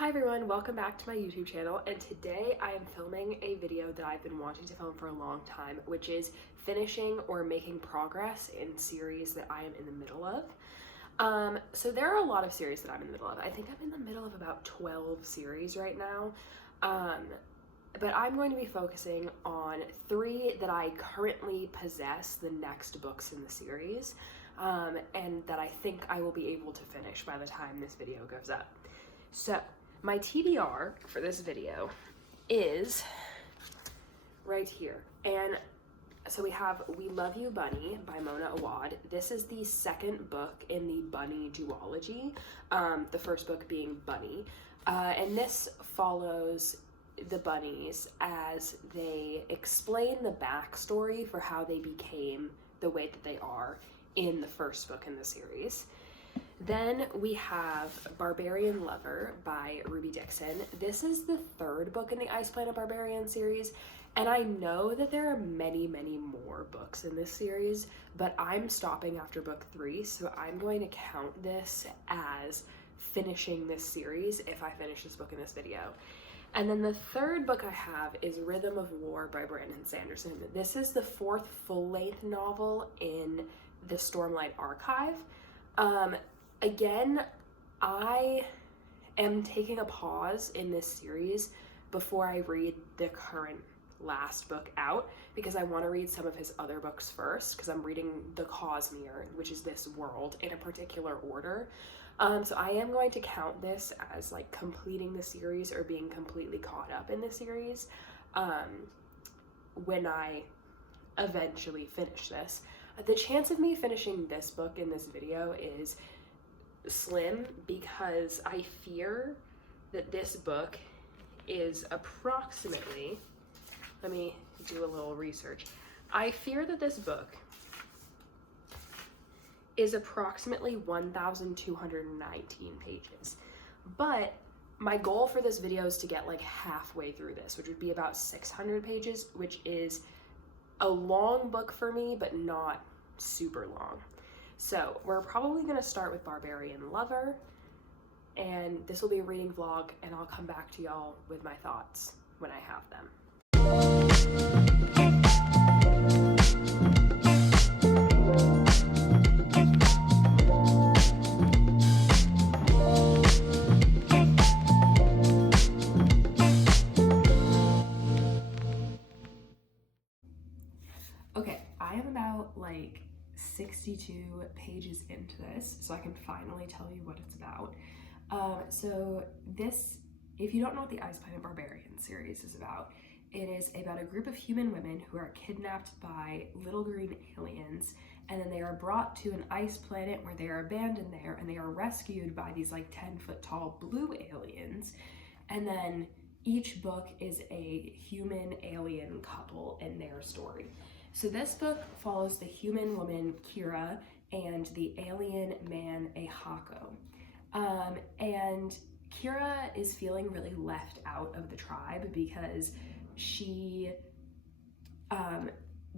Hi everyone, welcome back to my YouTube channel, and today I am filming a video that I've been wanting to film for a long time, which is finishing or making progress in series that I am in the middle of. So there are a lot of series that I'm in the middle of. I think I'm in the middle of about 12 series right now, but I'm going to be focusing on 3 that I currently possess the next books in the series, and that I think I will be able to finish by the time this video goes up. So, my TBR for this video is right here. And so we have We Love You Bunny by Mona Awad. This is the second book in the Bunny duology, the first book being Bunny. And this follows the bunnies as they explain the backstory for how they became the way that they are in the first book in the series. Then we have Barbarian Lover by Ruby Dixon. This is the third book in the Ice Planet Barbarian series, and I know that there are many, many more books in this series, but I'm stopping after book 3, so I'm going to count this as finishing this series if I finish this book in this video. And then the third book I have is Rhythm of War by Brandon Sanderson. This is the 4th full-length novel in the Stormlight Archive. Again, I am taking a pause in this series before I read the current last book out because I want to read some of his other books first, because I'm reading The Cosmere, which is this world, in a particular order. So I am going to count this as like completing the series or being completely caught up in the series when I eventually finish this. The chance of me finishing this book in this video is slim because I fear that this book is approximately, let me do a little research. I fear that this book is approximately 1,219 pages, but my goal for this video is to get like halfway through this, which would be about 600 pages, which is a long book for me, but not super long. So we're probably going to start with Barbarian Lover, and this will be a reading vlog, and I'll come back to y'all with my thoughts when I have them. Okay, I am about like 62 pages into this, so I can finally tell you what it's about. So this, if you don't know what the Ice Planet Barbarian series is about, it is about a group of human women who are kidnapped by little green aliens, and then they are brought to an ice planet where they are abandoned there, and they are rescued by these like 10-foot tall blue aliens. And then each book is a human alien couple and their story. So this book follows the human woman Kira and the alien man Ahako. And Kira is feeling really left out of the tribe because she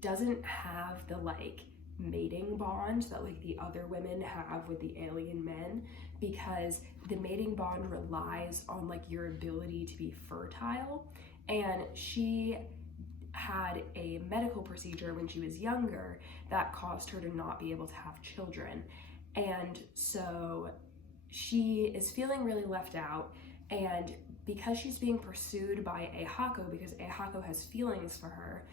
doesn't have the like mating bond that like the other women have with the alien men, because the mating bond relies on like your ability to be fertile, and she had a medical procedure when she was younger that caused her to not be able to have children. And so she is feeling really left out, and because she's being pursued by Ahako, because Ahako has feelings for her,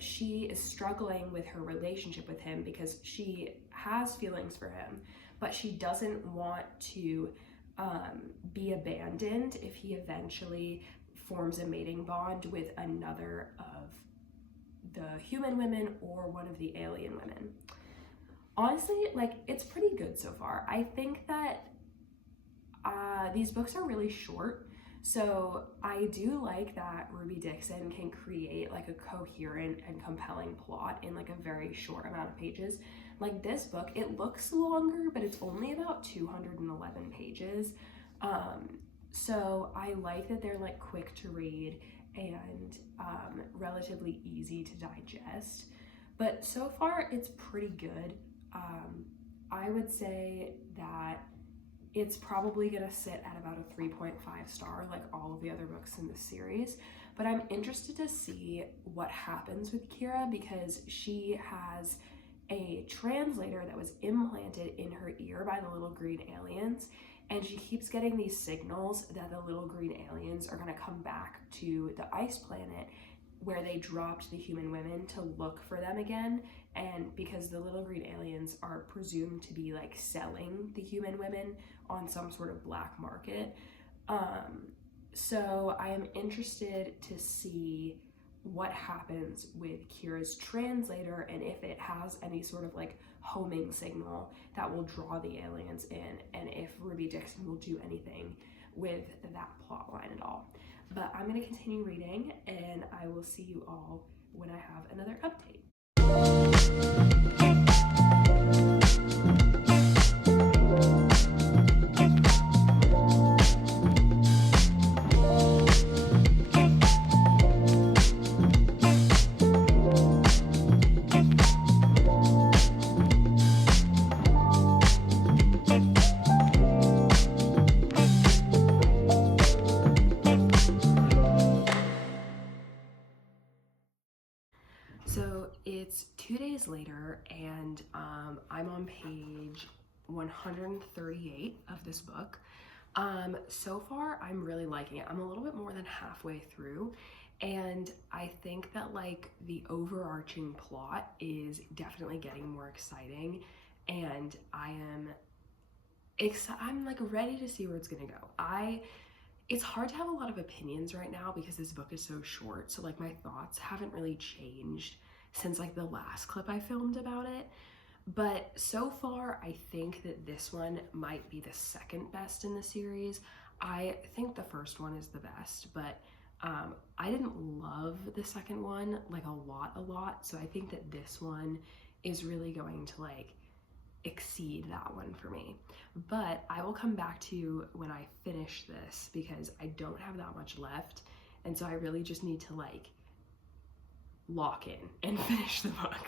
she is struggling with her relationship with him because she has feelings for him, but she doesn't want to be abandoned if he eventually forms a mating bond with another of the human women or one of the alien women. Honestly, like, it's pretty good so far. I think that these books are really short, so I do like that Ruby Dixon can create like a coherent and compelling plot in like a very short amount of pages. Like this book, it looks longer, but it's only about 211 pages. So I like that they're like quick to read and relatively easy to digest. But so far it's pretty good. I would say that it's probably gonna sit at about a 3.5 star, like all of the other books in this series. But I'm interested to see what happens with Kira, because she has a translator that was implanted in her ear by the little green aliens, and she keeps getting these signals that the little green aliens are going to come back to the ice planet where they dropped the human women to look for them again. And because the little green aliens are presumed to be like selling the human women on some sort of black market, so I am interested to see what happens with Kira's translator, and if it has any sort of like homing signal that will draw the aliens in, and if Ruby Dixon will do anything with that plot line at all. But I'm going to continue reading, and I will see you all when I have another update. So it's 2 days later, and I'm on page 138 of this book. So far, I'm really liking it. I'm a little bit more than halfway through, and I think that like the overarching plot is definitely getting more exciting, and I'm like ready to see where it's gonna go. It's hard to have a lot of opinions right now because this book is so short, so like my thoughts haven't really changed since like the last clip I filmed about it. But so far, I think that this one might be the second best in the series. I think the first one is the best, but I didn't love the second one like a lot. So I think that this one is really going to like exceed that one for me. But I will come back to you when I finish this, because I don't have that much left, and so I really just need to like lock in and finish the book.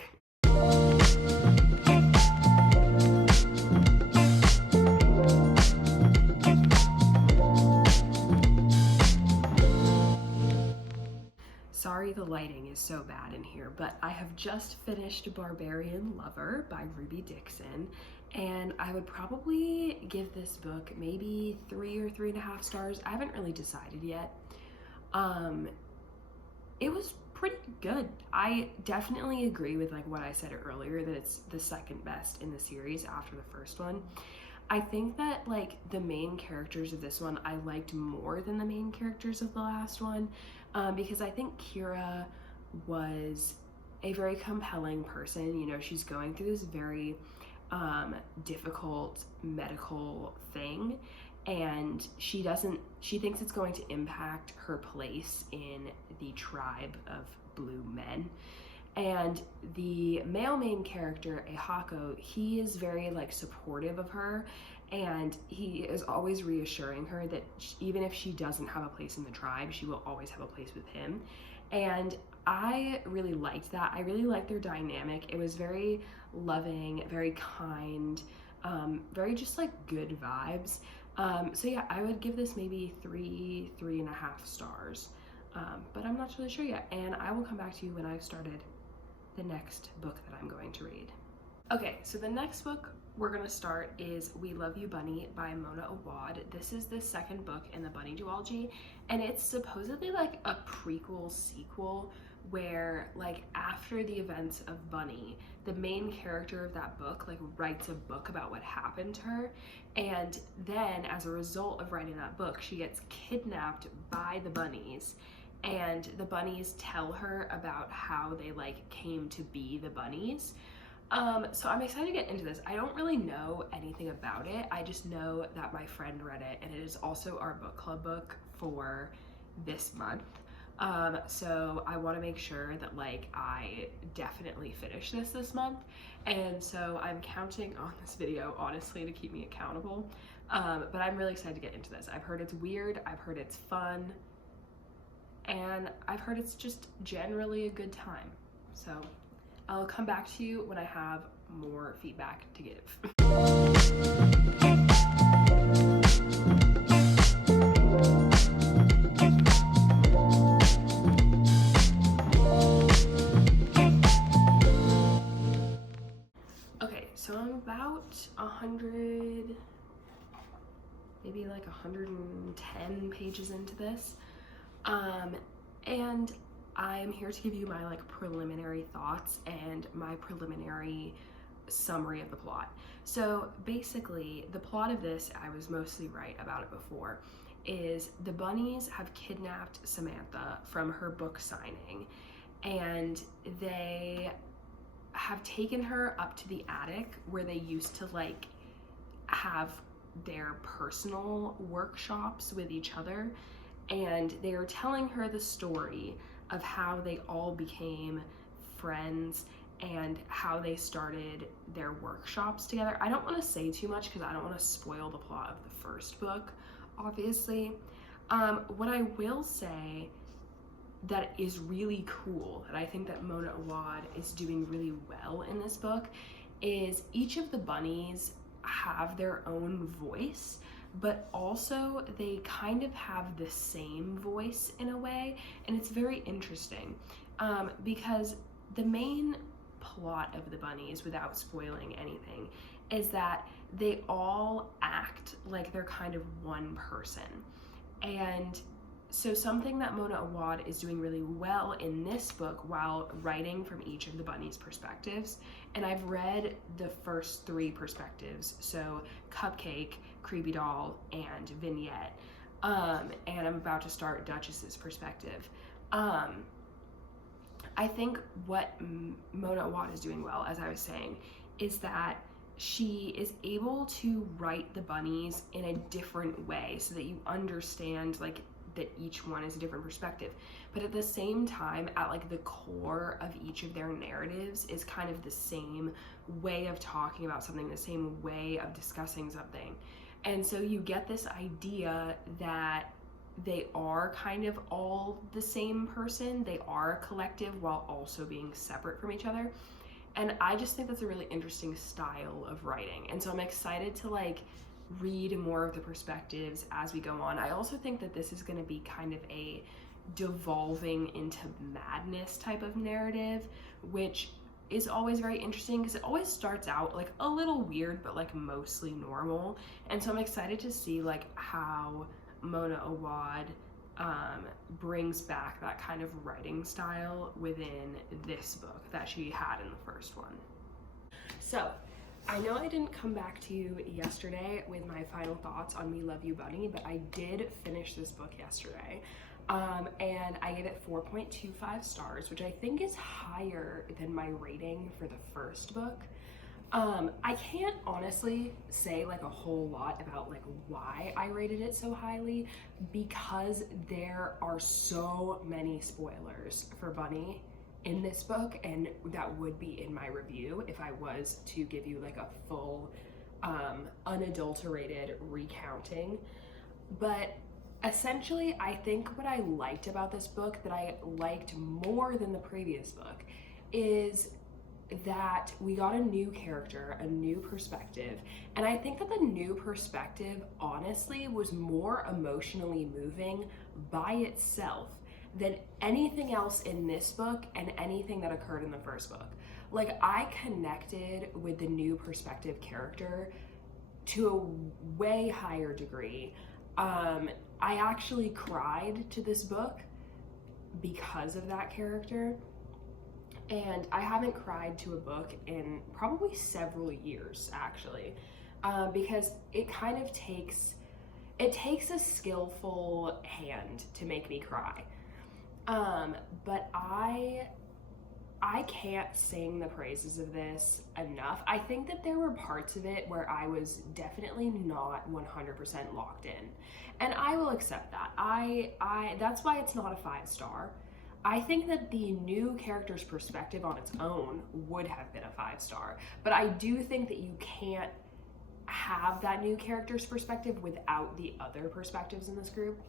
Sorry the lighting is so bad in here, but I have just finished Barbarian Lover by Ruby Dixon, and I would probably give this book maybe 3 or 3.5 stars. I haven't really decided yet. It was pretty good. I definitely agree with like what I said earlier, that it's the second best in the series after the first one. I think that like the main characters of this one I liked more than the main characters of the last one, because I think Kira was a very compelling person. You know, she's going through this very difficult medical thing, and she thinks it's going to impact her place in the tribe of blue men. And the male main character, Ehako, he is very like supportive of her, and he is always reassuring her that even if she doesn't have a place in the tribe, she will always have a place with him. And I really liked that. I really liked their dynamic. It was very loving, very kind, very just like good vibes. So yeah, I would give this maybe 3.5 stars, but I'm not really sure yet, and I will come back to you when I've started the next book that I'm going to read. Okay, so the next book we're gonna start is We Love You Bunny by Mona Awad. This is the second book in the Bunny duology, and it's supposedly like a prequel sequel where like after the events of Bunny, the main character of that book like writes a book about what happened to her, and then as a result of writing that book, she gets kidnapped by the bunnies, and the bunnies tell her about how they like came to be the bunnies. So I'm excited to get into this. I don't really know anything about it. I just know that my friend read it, and it is also our book club book for this month. So I want to make sure that like I definitely finish this month, and so I'm counting on this video honestly to keep me accountable. But I'm really excited to get into this. I've heard it's weird, I've heard it's fun, and I've heard it's just generally a good time. So I'll come back to you when I have more feedback to give. 100, maybe like 110 pages into this. And I'm here to give you my like preliminary thoughts and my preliminary summary of the plot. So basically, the plot of this, I was mostly right about it before, is the bunnies have kidnapped Samantha from her book signing, and they have taken her up to the attic where they used to like have their personal workshops with each other, and they are telling her the story of how they all became friends and how they started their workshops together. I don't want to say too much because I don't want to spoil the plot of the first book, obviously. What I will say that is really cool, that I think that Mona Awad is doing really well in this book, is each of the bunnies have their own voice, but also they kind of have the same voice in a way, and it's very interesting because the main plot of the bunnies, without spoiling anything, is that they all act like they're kind of one person. And so something that Mona Awad is doing really well in this book while writing from each of the bunnies' perspectives, and I've read the first 3 perspectives, so Cupcake, Creepy Doll, and Vignette, and I'm about to start Duchess's perspective. I think what Mona Awad is doing well, as I was saying, is that she is able to write the bunnies in a different way so that you understand like that each one is a different perspective, but at the same time, at like the core of each of their narratives is kind of the same way of talking about something, the same way of discussing something. And so you get this idea that they are kind of all the same person, they are a collective while also being separate from each other. And I just think that's a really interesting style of writing, and so I'm excited to like read more of the perspectives as we go on. I also think that this is going to be kind of a devolving into madness type of narrative, which is always very interesting because it always starts out like a little weird but like mostly normal. And so I'm excited to see like how Mona Awad brings back that kind of writing style within this book that she had in the first one. So I know I didn't come back to you yesterday with my final thoughts on We Love You Bunny, but I did finish this book yesterday, and I gave it 4.25 stars, which I think is higher than my rating for the first book. I can't honestly say like a whole lot about like why I rated it so highly, because there are so many spoilers for Bunny in this book, and that would be in my review if I was to give you like a full unadulterated recounting. But essentially, I think what I liked about this book, that I liked more than the previous book, is that we got a new character, a new perspective, and I think that the new perspective honestly was more emotionally moving by itself than anything else in this book and anything that occurred in the first book. Like, I connected with the new perspective character to a way higher degree. I actually cried to this book because of that character, and I haven't cried to a book in probably several years, actually, because it kind of takes a skillful hand to make me cry. But I can't sing the praises of this enough. I think that there were parts of it where I was definitely not 100% locked in, and I will accept that. That's why it's not a 5-star. I think that the new character's perspective on its own would have been a 5-star, but I do think that you can't have that new character's perspective without the other perspectives in this group.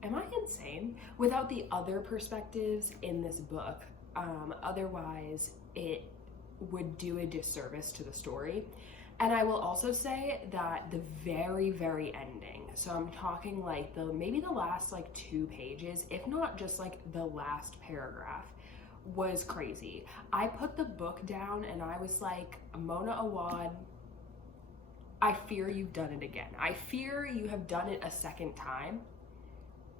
Am I insane? Without the other perspectives in this book, otherwise it would do a disservice to the story. And I will also say that the very, very ending, so I'm talking like maybe the last like 2 pages, if not just like the last paragraph, was crazy. I put the book down and I was like, Mona Awad, I fear you've done it again. I fear you have done it a second time.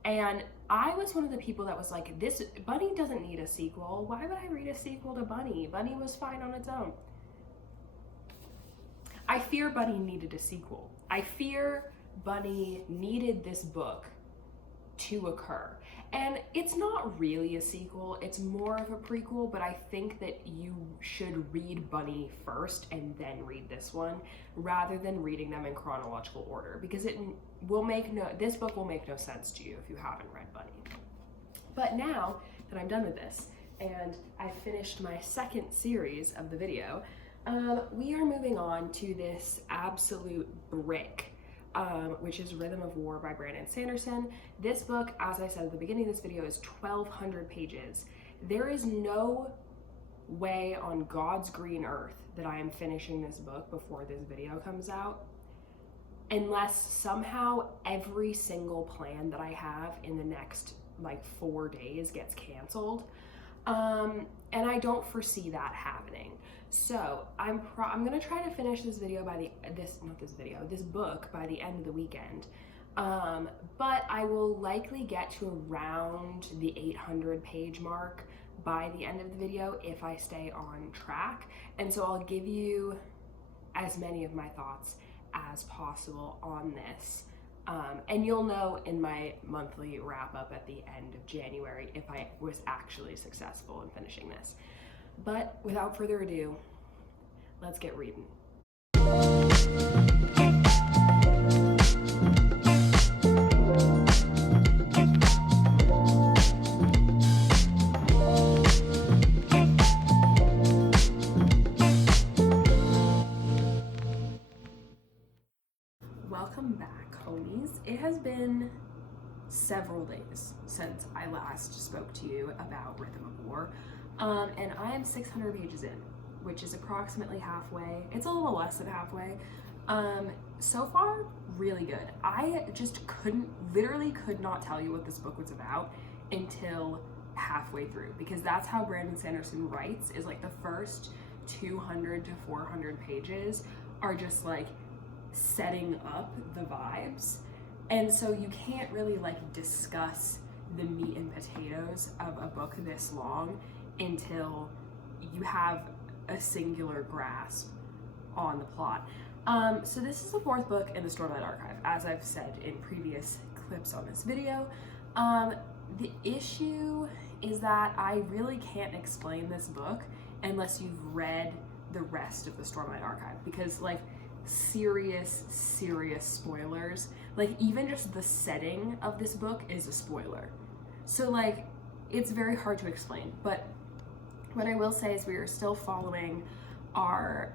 And I was one of the people that was like, this Bunny doesn't need a sequel. Why would I read a sequel to Bunny? Bunny was fine on its own. I fear Bunny needed a sequel. I fear Bunny needed this book to occur. And it's not really a sequel, it's more of a prequel, but I think that you should read Bunny first and then read this one, rather than reading them in chronological order, because this book will make no sense to you if you haven't read Bunny. But now that I'm done with this, and I finished my second series of the video, we are moving on to this absolute brick, which is Rhythm of War by Brandon Sanderson. This book, as I said at the beginning of this video, is 1,200 pages. There is no way on God's green earth that I am finishing this book before this video comes out, unless somehow every single plan that I have in the next like 4 days gets canceled. And I don't foresee that happening. So I'm gonna try to finish this book by the end of the weekend. But I will likely get to around the 800 page mark by the end of the video if I stay on track. And so I'll give you as many of my thoughts as possible on this. And you'll know in my monthly wrap up at the end of January if I was actually successful in finishing this. But without further ado, let's get reading. Welcome back, homies. It has been several days since I last spoke to you about Rhythm of War. And I am 600 pages in, which is approximately halfway. It's a little less than halfway. So far, really good. I just literally could not tell you what this book was about until halfway through, because that's how Brandon Sanderson writes, is like the first 200 to 400 pages are just like setting up the vibes. And so you can't really like discuss the meat and potatoes of a book this long until you have a singular grasp on the plot. So this is the fourth book in the Stormlight Archive, as I've said in previous clips on this video. The issue is that I really can't explain this book unless you've read the rest of the Stormlight Archive, because like serious spoilers, like even just the setting of this book is a spoiler. So like it's very hard to explain, but what I will say is we are still following our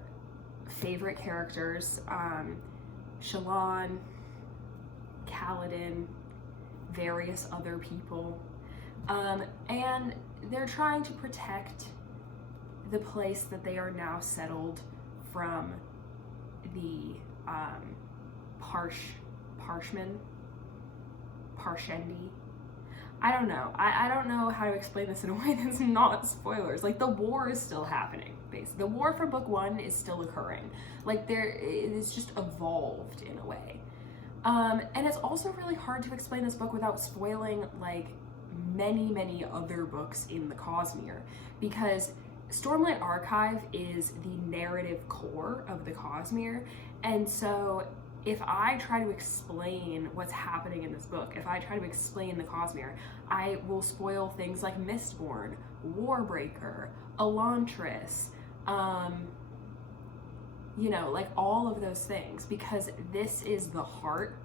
favorite characters, Shallan, Kaladin, various other people, and they're trying to protect the place that they are now settled from the Parshendi. I don't know. I don't know how to explain this in a way that's not spoilers. Like, the war is still happening, basically. The war from book one is still occurring. Like, it's just evolved in a way. And it's also really hard to explain this book without spoiling, like, many other books in the Cosmere, because Stormlight Archive is the narrative core of the Cosmere, and so if I try to explain what's happening in this book, if I try to explain the Cosmere, I will spoil things like Mistborn, Warbreaker, Elantris, you know, like all of those things, because this is the heart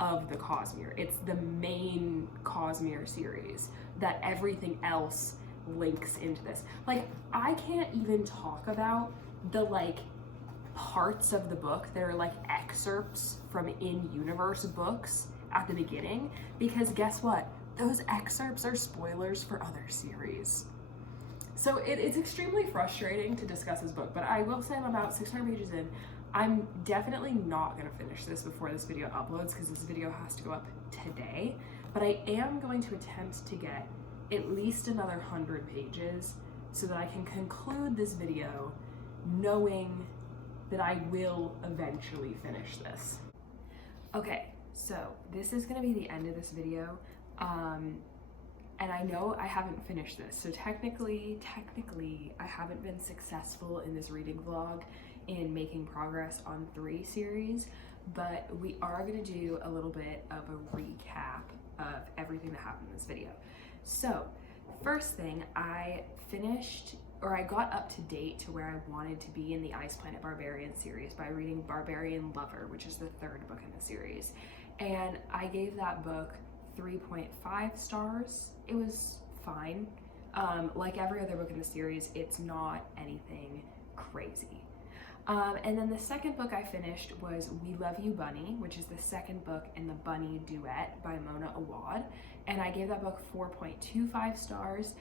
of the Cosmere. It's the main Cosmere series that everything else links into this. Like, I can't even talk about the like parts of the book that are like excerpts from in-universe books at the beginning, because guess what? Those excerpts are spoilers for other series. So it's extremely frustrating to discuss this book, but I will say I'm about 600 pages in. I'm definitely not going to finish this before this video uploads, because this video has to go up today, but I am going to attempt to get at least another 100 pages so that I can conclude this video knowing that I will eventually finish this. Okay, so this is gonna be the end of this video. And I know I haven't finished this, so technically, I haven't been successful in this reading vlog in making progress on 3 series, but we are gonna do a little bit of a recap of everything that happened in this video. So, first thing, I got up to date to where I wanted to be in the Ice Planet Barbarian series by reading Barbarian Lover, which is the 3rd book in the series. And I gave that book 3.5 stars. It was fine. Like every other book in the series, it's not anything crazy. And then the second book I finished was We Love You Bunny, which is the 2nd book in the Bunny Duet by Mona Awad. And I gave that book 4.25 stars.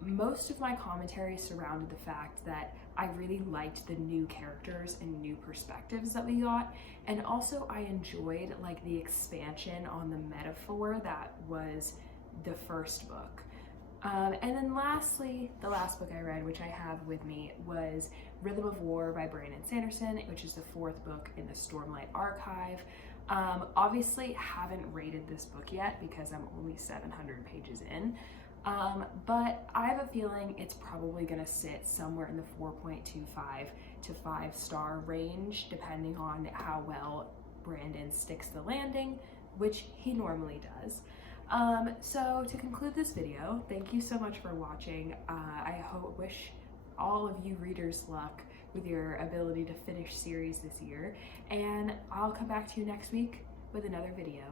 Most of my commentary surrounded the fact that I really liked the new characters and new perspectives that we got, and also I enjoyed like the expansion on the metaphor that was the 1st book. And then lastly, the last book I read, which I have with me, was Rhythm of War by Brandon Sanderson, which is the 4th book in the Stormlight Archive. Obviously haven't rated this book yet because I'm only 700 pages in. But I have a feeling it's probably gonna sit somewhere in the 4.25 to 5-star range, depending on how well Brandon sticks the landing, which he normally does. So to conclude this video, thank you so much for watching. I wish all of you readers luck with your ability to finish series this year, and I'll come back to you next week with another video.